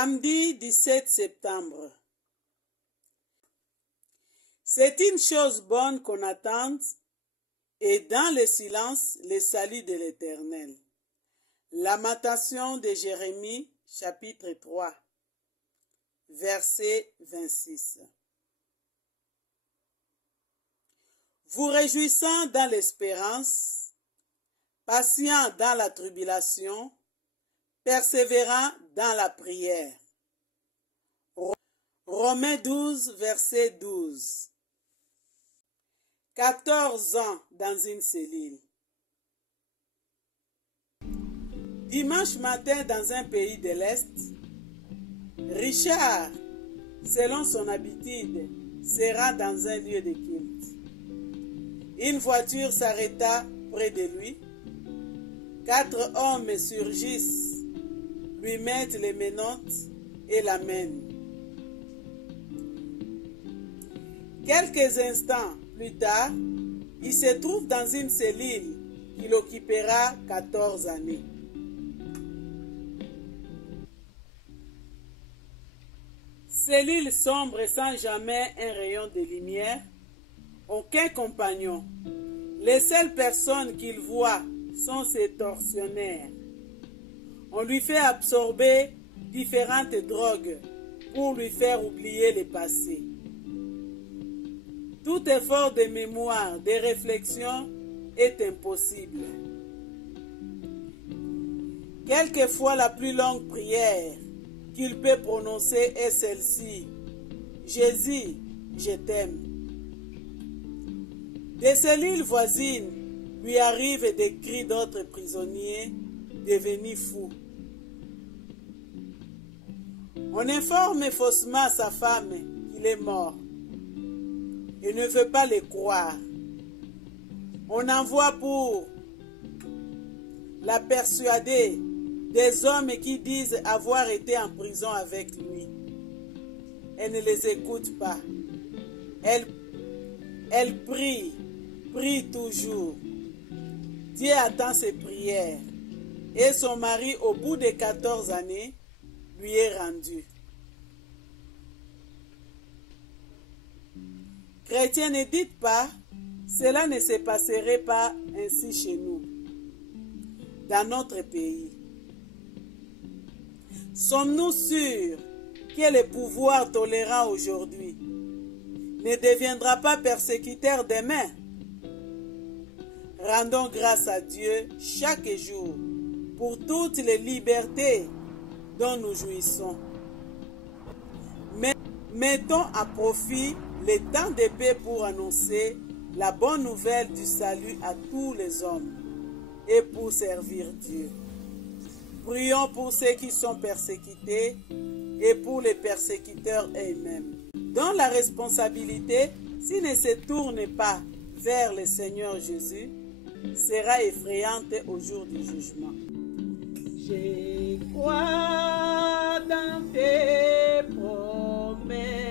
Samedi 17 septembre. C'est une chose bonne qu'on attende, et dans le silence, le salut de l'Éternel. Lamentation de Jérémie, chapitre 3, verset 26. Vous réjouissant dans l'espérance, patient dans la tribulation, persévérant dans la prière. Romains 12, verset 12. 14 ans dans une cellule. Dimanche matin dans un pays de l'Est, Richard, selon son habitude, sera dans un lieu de culte. Une voiture s'arrêta près de lui. 4 hommes surgissent, lui mettent les menottes et l'amènent. Quelques instants plus tard, il se trouve dans une cellule qu'il occupera 14 années. Cellule sombre sans jamais un rayon de lumière, aucun compagnon. Les seules personnes qu'il voit sont ses tortionnaires. On lui fait absorber différentes drogues pour lui faire oublier le passé. Tout effort de mémoire, de réflexion est impossible. Quelquefois, la plus longue prière qu'il peut prononcer est celle-ci. Jésus, je t'aime. Des cellules voisines lui arrivent des cris d'autres prisonniers devenus fous. On informe faussement sa femme qu'il est mort et ne veut pas le croire. On envoie pour la persuader des hommes qui disent avoir été en prison avec lui. Elle ne les écoute pas. Elle prie toujours. Dieu attend ses prières. Et son mari, au bout de 14 années, lui est rendu. Chrétiens, ne dites pas, cela ne se passerait pas ainsi chez nous, dans notre pays. Sommes-nous sûrs que le pouvoir tolérant aujourd'hui ne deviendra pas persécuteur demain? Rendons grâce à Dieu chaque jour pour toutes les libertés dont nous jouissons. Mettons à profit le temps de paix pour annoncer la bonne nouvelle du salut à tous les hommes et pour servir Dieu. Prions pour ceux qui sont persécutés et pour les persécuteurs eux-mêmes, dont la responsabilité, s'ils ne se tournent pas vers le Seigneur Jésus, sera effrayante au jour du jugement. Je crois dans tes promesses.